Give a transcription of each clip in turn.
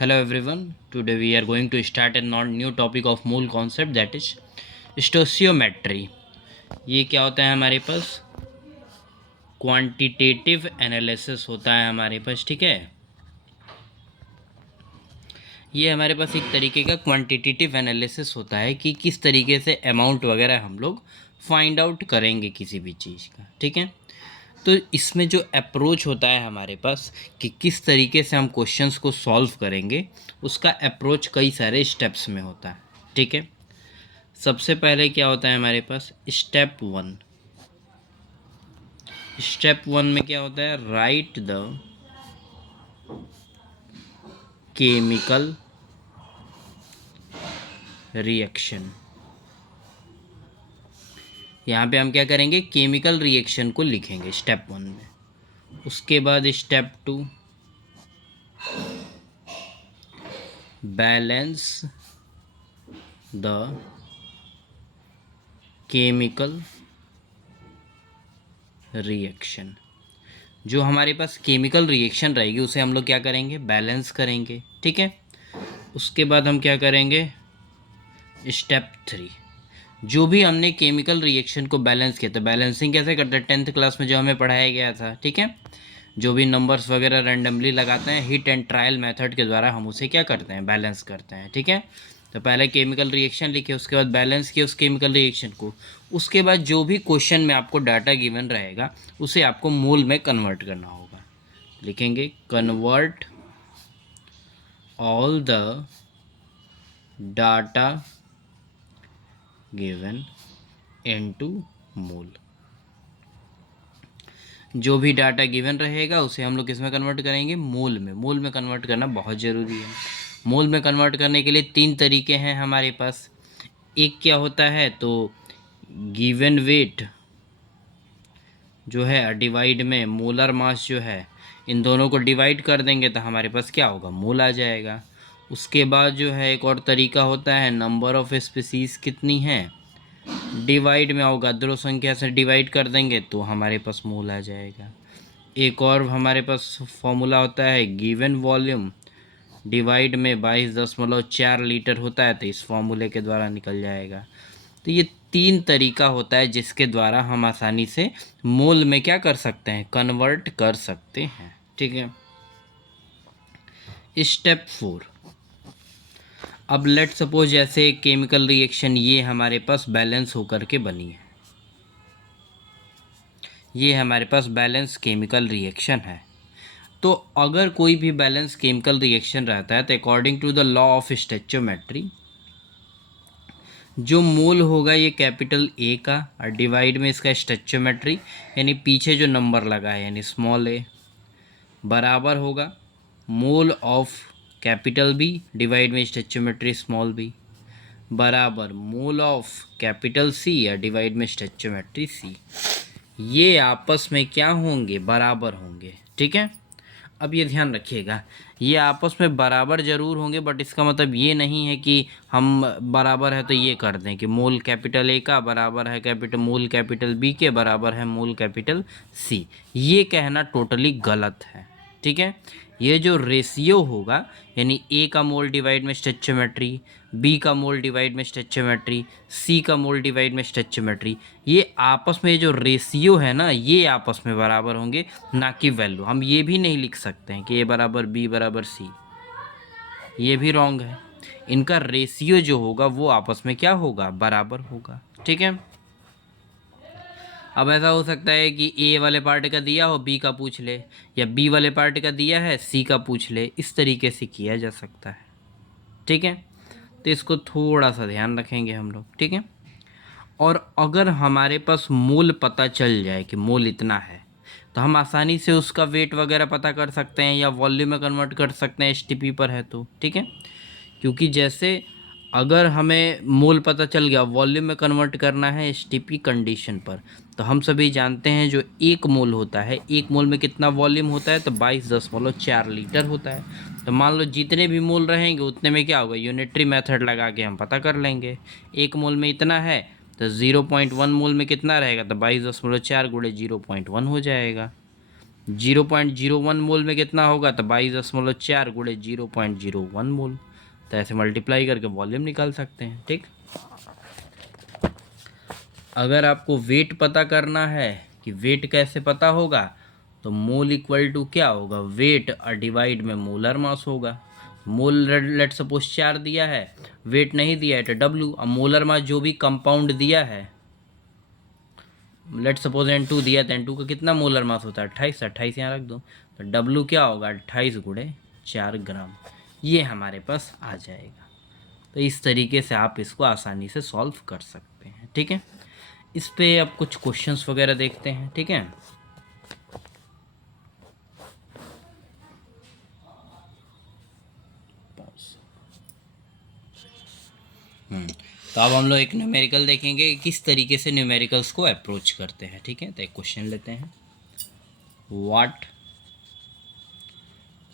Hello everyone. Today we are going to start a new topic of मूल concept that is stoichiometry. ये क्या होता है हमारे पास? क्वांटिटेटिव एनालिसिस होता है हमारे पास, ठीक है। ये हमारे पास एक तरीके का क्वांटिटेटिव एनालिसिस होता है कि किस तरीके से अमाउंट वगैरह हम लोग फाइंड आउट करेंगे किसी भी चीज़ का, ठीक है। तो इसमें जो अप्रोच होता है हमारे पास कि किस तरीके से हम क्वेश्चंस को सॉल्व करेंगे, उसका अप्रोच कई सारे स्टेप्स में होता है, ठीक है। सबसे पहले क्या होता है हमारे पास? स्टेप वन में क्या होता है? Right the chemical reaction. यहाँ पे हम क्या करेंगे? केमिकल रिएक्शन को लिखेंगे स्टेप 1 में। उसके बाद step 2 balance the chemical reaction. जो हमारे पास केमिकल रिएक्शन रहेगी उसे हम लोग क्या करेंगे? बैलेंस करेंगे, ठीक है। उसके बाद हम क्या करेंगे? स्टेप 3 जो भी हमने केमिकल रिएक्शन को बैलेंस किया था, बैलेंसिंग कैसे करते हैं 10th क्लास में जो हमें पढ़ाया गया था, ठीक है। जो भी नंबर्स वगैरह रैंडमली लगाते हैं, हिट एंड ट्रायल मेथड के द्वारा हम उसे क्या करते हैं? बैलेंस करते हैं, ठीक है। तो पहले केमिकल रिएक्शन लिखे, उसके बाद बैलेंस किया उस केमिकल रिएक्शन को। उसके बाद जो भी क्वेश्चन में आपको डाटा गिवन रहेगा उसे आपको मोल में कन्वर्ट करना होगा। लिखेंगे convert all the data given into मोल। जो भी डाटा गिवन रहेगा उसे हम लोग किस में कन्वर्ट करेंगे? मोल में। मोल में कन्वर्ट करना बहुत ज़रूरी है। मोल में कन्वर्ट करने के लिए 3 तरीके हैं हमारे पास। एक क्या होता है? तो गिवन वेट जो है डिवाइड में मोलर मास जो है, इन दोनों को डिवाइड कर देंगे तो हमारे पास क्या होगा? मोल आ जाएगा। उसके बाद जो है एक और तरीका होता है, नंबर ऑफ़ स्पीसीज़ कितनी है, डिवाइड में अवगाद्रो संख्या से डिवाइड कर देंगे तो हमारे पास मोल आ जाएगा। एक और हमारे पास फॉर्मूला होता है गिवन वॉल्यूम डिवाइड में 22.4 लीटर होता है, तो इस फॉर्मूले के द्वारा निकल जाएगा। तो ये 3 तरीका होता है जिसके द्वारा हम आसानी से मोल में क्या कर सकते हैं? कन्वर्ट कर सकते हैं, ठीक है। स्टेप 4 अब लेट सपोज जैसे केमिकल रिएक्शन ये हमारे पास बैलेंस होकर के बनी है, ये हमारे पास बैलेंस केमिकल रिएक्शन है। तो अगर कोई भी बैलेंस केमिकल रिएक्शन रहता है तो according to the law of stoichiometry जो मोल होगा ये कैपिटल ए का और डिवाइड में इसका स्टेचोमेट्री यानी पीछे जो नंबर लगा है यानी स्मॉल ए बराबर होगा mole of capital b divide में स्टेचोमेट्री स्मॉल बी बराबर मोल ऑफ कैपिटल सी या डिवाइड में स्टेचोमेट्री सी। ये आपस में क्या होंगे? बराबर होंगे, ठीक है। अब ये ध्यान रखिएगा, ये आपस में बराबर ज़रूर होंगे, बट इसका मतलब ये नहीं है कि हम बराबर है तो ये कर दें कि मोल कैपिटल ए का बराबर है कैपिटल मोल कैपिटल बी के बराबर है मोल कैपिटल सी। ये कहना टोटली गलत है, ठीक है। ये जो रेशियो होगा यानी ए का मोल डिवाइड में स्टेचोमेट्री, बी का मोल डिवाइड में स्टेचोमेट्री, सी का मोल डिवाइड में स्टेचोमेट्री, ये आपस में जो रेशियो है ना ये आपस में बराबर होंगे, ना कि वैल्यू। हम ये भी नहीं लिख सकते हैं कि ए बराबर बी बराबर सी, ये भी रॉन्ग है। इनका रेशियो जो होगा वो आपस में क्या होगा? बराबर होगा, ठीक है। अब ऐसा हो सकता है कि ए वाले पार्ट का दिया हो बी का पूछ ले, या बी वाले पार्ट का दिया है सी का पूछ ले, इस तरीके से किया जा सकता है, ठीक है। तो इसको थोड़ा सा ध्यान रखेंगे हम लोग, ठीक है। और अगर हमारे पास मोल पता चल जाए कि मोल इतना है तो हम आसानी से उसका वेट वगैरह पता कर सकते हैं या वॉल्यूम में कन्वर्ट कर सकते हैं एसटीपी पर है तो, ठीक है। क्योंकि जैसे अगर हमें मोल पता चल गया, वॉल्यूम में कन्वर्ट करना है एसटीपी कंडीशन पर, तो हम सभी जानते हैं जो 1 मोल होता है, 1 मोल में कितना वॉल्यूम होता है? तो 22.4 लीटर होता है। तो मान लो जितने भी मोल रहेंगे उतने में क्या होगा? यूनिटरी मेथड लगा के हम पता कर लेंगे। 1 मोल में इतना है तो 0.1 मोल में कितना रहेगा? तो 22.4 गुणे 0.1 हो जाएगा। 0.01 मोल में कितना होगा, तो 22.4 गुणे 0.01 मोल। तो ऐसे मल्टीप्लाई करके वॉल्यूम निकाल सकते हैं। ठीक, अगर आपको वेट पता करना है कि वेट कैसे पता होगा, तो मोल इक्वल टू क्या होगा, वेट और डिवाइड में मोलर मास होगा। मोल लेट सपोज 4 दिया है, वेट नहीं दिया है तो W, और मोलर मास जो भी कंपाउंड दिया है, लेट सपोज N2 दिया तो N2 का कितना मोलर मास होता है, 28। 28 यहाँ रख दो, तो W क्या होगा, 28 गुणे 4 ग्राम। ये हमारे पास आ जाएगा। तो इस तरीके से आप इसको आसानी से सॉल्व कर सकते हैं। ठीक है, इस पे अब कुछ क्वेश्चंस वगैरह देखते हैं। ठीक है, तो अब हम लोग एक न्यूमेरिकल देखेंगे कि किस तरीके से न्यूमेरिकल्स को अप्रोच करते हैं। ठीक है, तो एक क्वेश्चन लेते हैं, what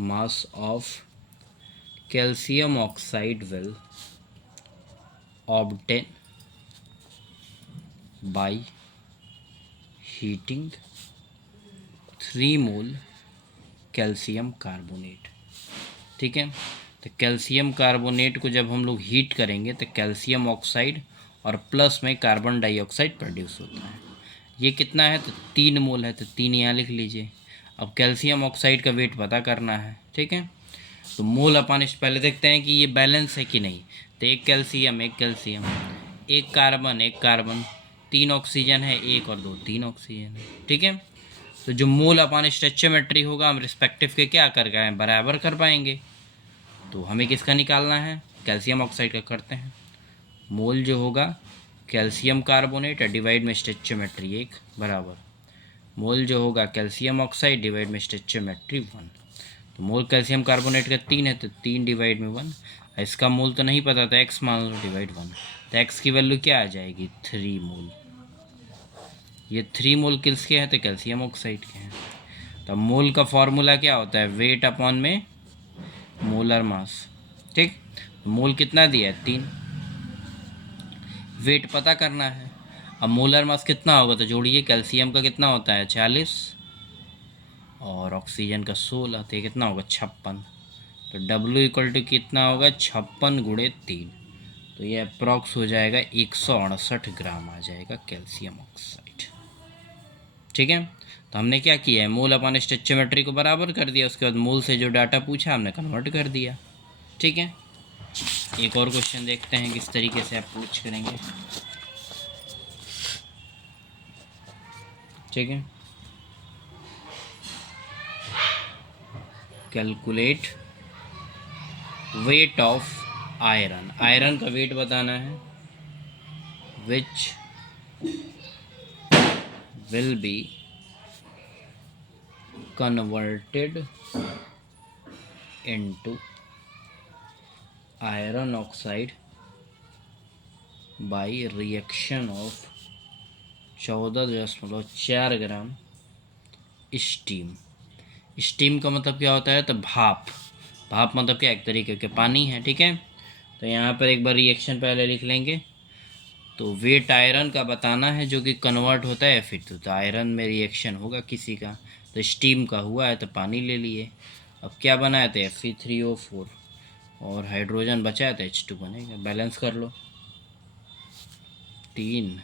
mass of calcium oxide will obtain by heating 3 mole calcium carbonate. ठीक है, तो कैल्शियम कार्बोनेट को जब हम लोग हीट करेंगे तो कैल्शियम ऑक्साइड और प्लस में कार्बन डाइऑक्साइड प्रोड्यूस होता है। ये कितना है, तो 3 मोल है, तो 3 यहाँ लिख लीजिए। अब कैल्शियम ऑक्साइड का वेट पता करना है। ठीक है, तो मोल अपन इस पहले देखते हैं कि ये बैलेंस है कि नहीं। तो एक कैल्शियम, एक कार्बन, 3 ऑक्सीजन है, 1 और 2, 3 ऑक्सीजन है। ठीक है, तो जो मोल अपन स्टोइचियोमेट्री होगा हम रिस्पेक्टिव के क्या कर गए, बराबर कर पाएंगे। तो हमें किसका निकालना है, कैल्शियम ऑक्साइड का। करते हैं, मोल जो होगा कैल्शियम कार्बोनेट डिवाइड में स्टोइचियोमेट्री 1 बराबर मोल जो होगा कैल्शियम ऑक्साइड डिवाइड में स्टोइचियोमेट्री 1। तो मोल कैल्शियम कार्बोनेट का 3 है, तो 3 डिवाइड में 1। इसका मोल तो नहीं पता था, एक्स मान लो, डिवाइड 1। तो एक्स की वैल्यू क्या आ जाएगी, 3 मोल। ये 3 मोल किसके हैं, तो कैल्शियम ऑक्साइड के हैं। तो मोल का फॉर्मूला क्या होता है, वेट अपॉन में मोलर मास। ठीक, मोल कितना दिया है, 3। वेट पता करना है, अब मोलर मास कितना होगा, तो जोड़िए, कैल्शियम का कितना होता है 40 और ऑक्सीजन का 16, तो ये कितना होगा 56। तो W इक्वल टू कितना होगा, 56 गुणे 3। तो ये अप्रॉक्स हो जाएगा 168 ग्राम आ जाएगा कैल्शियम ऑक्साइड। ठीक है, तो हमने क्या किया है, मोल अपन स्टोइचियोमेट्री को बराबर कर दिया, उसके बाद मोल से जो डाटा पूछा हमने कन्वर्ट कर दिया। ठीक है, एक और क्वेश्चन देखते हैं किस तरीके से अप्रोच करेंगे। ठीक है, calculate weight of iron. Iron का वेट बताना है, which will be converted into iron oxide by reaction of 14.4 gram steam. Steam का मतलब क्या होता है, तो भाप। भाप मतलब क्या, एक तरीके के पानी है। ठीक है, तो यहाँ पर एक बार रिएक्शन पहले लिख लेंगे। तो वेट आयरन का बताना है जो कि कन्वर्ट होता है फिर तो आयरन में रिएक्शन होगा किसी का, तो स्टीम का हुआ है तो पानी ले लिए। अब क्या बनाया था, Fe3O4 और हाइड्रोजन बचा है तो H2 बनेगा। बैलेंस कर लो, 3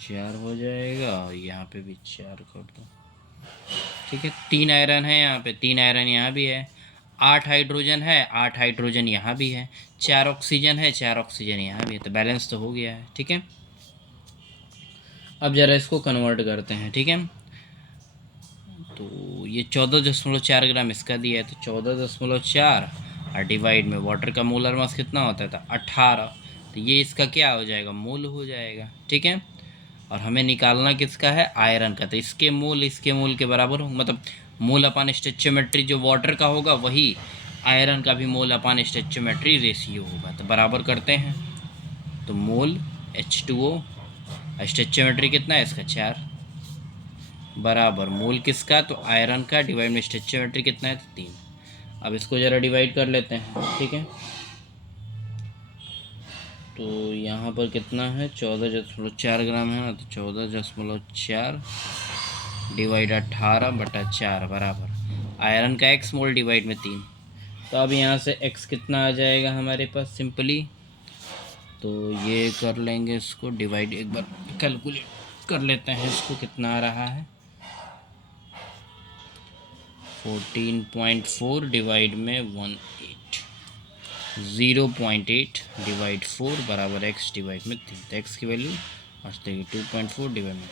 4 हो जाएगा और यहाँ पे भी 4 कर दो। ठीक है, 3 आयरन है यहाँ पे, 3 आयरन यहाँ भी है, 8 हाइड्रोजन है, 8 हाइड्रोजन यहाँ भी है, 4 ऑक्सीजन है, 4 ऑक्सीजन यहाँ भी है, तो बैलेंस तो हो गया है। ठीक है, अब ज़रा इसको कन्वर्ट करते हैं। ठीक है, तो ये 14.4 ग्राम इसका दिया है, तो 14.4 और डिवाइड में वाटर का मोलर मास कितना होता है, तो 18। तो ये इसका क्या हो जाएगा, मोल हो जाएगा। ठीक है, और हमें निकालना किसका है, आयरन का। तो इसके मोल के बराबर हो, मतलब मोल अपान स्टोइचियोमेट्री जो वाटर का होगा वही आयरन का भी मोल अपान स्टोइचियोमेट्री रेशियो होगा। तो बराबर करते हैं, तो मोल H2O, स्टोइचियोमेट्री कितना है इसका 4 बराबर मोल किसका, तो आयरन का डिवाइड में स्टोइचियोमेट्री कितना है, तो 3। अब इसको ज़रा डिवाइड कर लेते हैं। ठीक है, तो यहाँ पर कितना है, 14.4 ग्राम है ना, तो 14.4 डिवाइड 18/4 बराबर आयरन का x मोल डिवाइड में 3। तो अब यहाँ से x कितना आ जाएगा हमारे पास सिंपली, तो ये कर लेंगे इसको डिवाइड, एक बार कैलकुलेट कर लेते हैं इसको कितना आ रहा है। 14.4 डिवाइड में 18, 0.8 डिवाइड 4 बराबर x डिवाइड में 3। तो x की वैल्यू आज देखिए 2.4 डिवाइड में,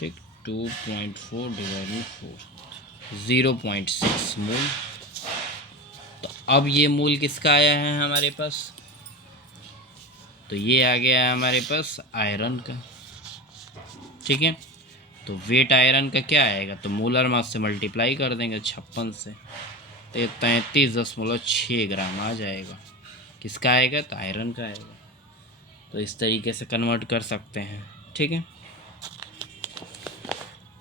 ठीक, 2.4 डिवाइड में 4, 0.6 मोल। तो अब ये मोल किसका आया है हमारे पास, तो ये आ गया है हमारे पास आयरन का, ठीक है। तो वेट आयरन का क्या आएगा, तो मोलर मास से मल्टीप्लाई कर देंगे 56 से, तो ये 33.6 ग्राम आ जाएगा। किसका आएगा, तो आयरन का आएगा। तो इस तरीके से कन्वर्ट कर सकते हैं, ठीक है।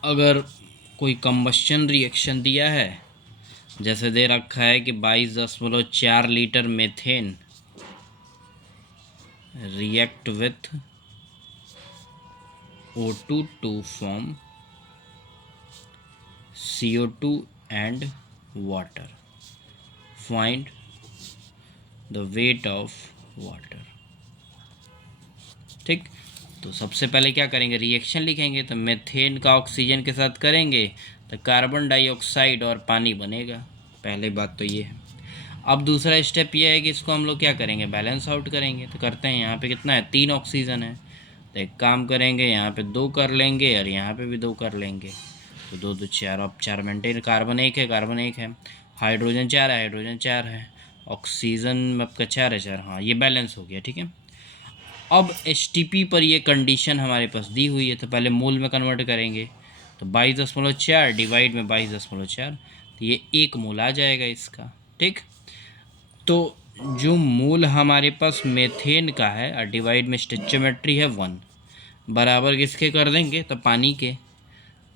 अगर कोई कंबस्शन रिएक्शन दिया है, जैसे दे रखा है कि 22.4 litre methane react with O2 to form CO2 and water, find the weight of water, ठीक। तो सबसे पहले क्या करेंगे, रिएक्शन लिखेंगे। तो मेथेन का ऑक्सीजन के साथ करेंगे तो कार्बन डाइऑक्साइड और पानी बनेगा, पहले बात तो ये है। अब दूसरा स्टेप ये है कि इसको हम लोग क्या करेंगे, बैलेंस आउट करेंगे। तो करते हैं, यहाँ पे कितना है, 3 ऑक्सीजन है, तो एक काम करेंगे यहाँ पे 2 कर लेंगे और यहाँ पे भी 2 कर लेंगे, तो 2 2 4, अब 4 मेंटेन, कार्बन 1 है, कार्बन 1 है, हाइड्रोजन 4 है, हाइड्रोजन 4 है, ऑक्सीजन आपका 4 है, 4, हाँ ये बैलेंस हो गया, ठीक है। अब एचटीपी पर ये कंडीशन हमारे पास दी हुई है, तो पहले मोल में कन्वर्ट करेंगे। तो 22.4 डिवाइड में 22.4, तो ये 1 मोल आ जाएगा इसका, ठीक। तो जो मोल हमारे पास मेथेन का है और डिवाइड में स्टोइचियोमेट्री है 1, बराबर किसके कर देंगे, तो पानी के।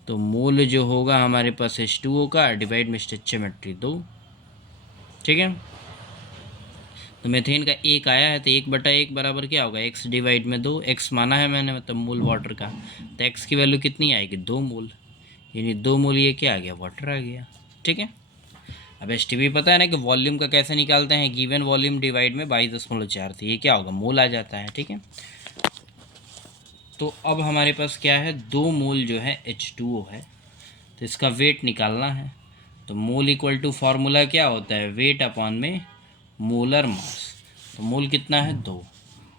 तो मोल जो होगा हमारे पास H2O का, डिवाइड में स्टोइचियोमेट्री 2, ठीक है। तो मेथेन का 1 आया है, तो 1/1 बराबर क्या होगा, x डिवाइड में 2, x माना है मैंने, मतलब मोल वाटर का। तो x की वैल्यू कितनी आएगी, 2 मोल, यानी 2 मोल ये क्या आ गया, वाटर आ गया, ठीक है। अब एसटीपी पता है ना कि वॉल्यूम का कैसे निकालते हैं, गिवन वॉल्यूम डिवाइड में 22.4, तो ये क्या होगा, मोल आ जाता है, ठीक है। तो अब हमारे पास क्या है, 2 मोल जो है H2O है, तो इसका वेट निकालना है। तो मोल इक्वल टू फार्मूला क्या होता है, वेट अपॉन में मोलर मास। तो मोल कितना है, 2,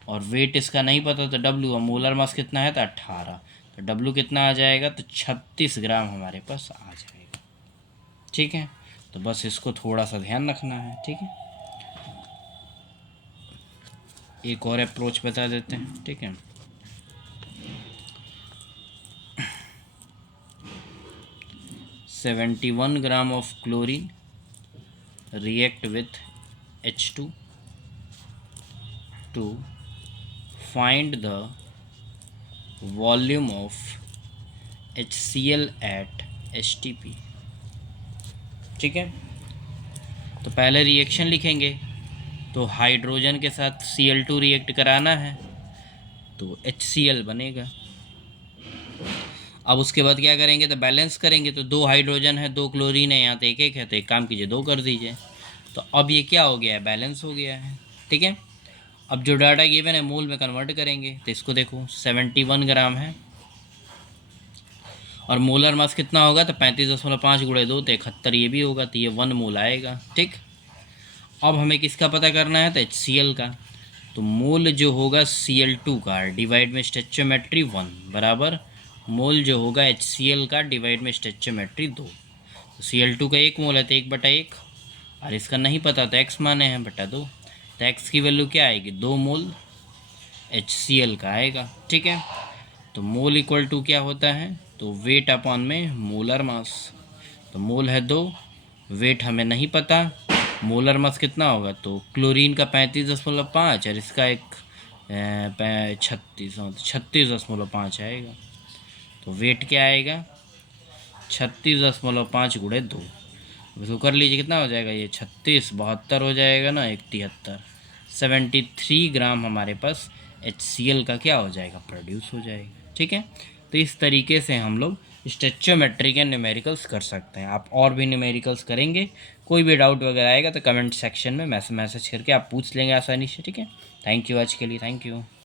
और वेट इसका नहीं पता तो W, और मोलर मास कितना है, तो 18, तो W कितना आ जाएगा, तो 36 ग्राम हमारे पास आ जाएगा, ठीक है। तो बस इसको थोड़ा सा ध्यान रखना है, ठीक है। एक और अप्रोच बता देते हैं, ठीक है। (71 ग्राम of chlorine react with H2 to find the volume of HCl at STP, ठीक है। तो पहले रिएक्शन लिखेंगे, तो हाइड्रोजन के साथ Cl2 रिएक्ट कराना है, तो HCl बनेगा। अब उसके बाद क्या करेंगे, तो बैलेंस करेंगे। तो 2 हाइड्रोजन है, 2 क्लोरीन है, यहाँ तो 1 1 है, तो एक काम कीजिए 2 कर दीजिए। तो अब ये क्या हो गया है, बैलेंस हो गया है, ठीक है। अब जो डाटा गिवन है मोल में कन्वर्ट करेंगे। तो इसको देखो 71 ग्राम है, और मोलर मास कितना होगा, तो 35.5 × 2, तो 71 ये भी होगा, तो ये 1 मोल आएगा, ठीक। अब हमें किसका पता करना है, तो HCl का। तो मोल जो होगा Cl2 का डिवाइड में स्टोइचियोमेट्री 1 बराबर मोल जो होगा HCl का डिवाइड में स्टोइचियोमेट्री 2। तो Cl2 का 1 मोल है, तो 1/1, और इसका नहीं पता तो x माने हैं बटा 2, तो x की वैल्यू क्या आएगी, 2 मोल HCl का आएगा, ठीक है। तो मोल इक्वल टू क्या होता है, तो वेट अपॉन में मोलर मास। तो मोल है 2, वेट हमें नहीं पता, मोलर मास कितना होगा, तो क्लोरीन का 35.5 और इसका एक 36.5 आएगा। तो वेट क्या आएगा, 36.5 × 2, इसको कर लीजिए, कितना हो जाएगा, ये 36 72 हो जाएगा ना, 1 73, 73 ग्राम हमारे पास HCl का क्या हो जाएगा, प्रोड्यूस हो जाएगा, ठीक है। तो इस तरीके से हम लोग स्टेचोमेट्री के न्यूमेरिकल्स कर सकते हैं। आप और भी न्यूमेरिकल्स करेंगे, कोई भी डाउट वगैरह आएगा तो कमेंट सेक्शन में मैसेज करके आप पूछ लेंगे आसानी से, ठीक है। थैंक यू आज के लिए, थैंक यू।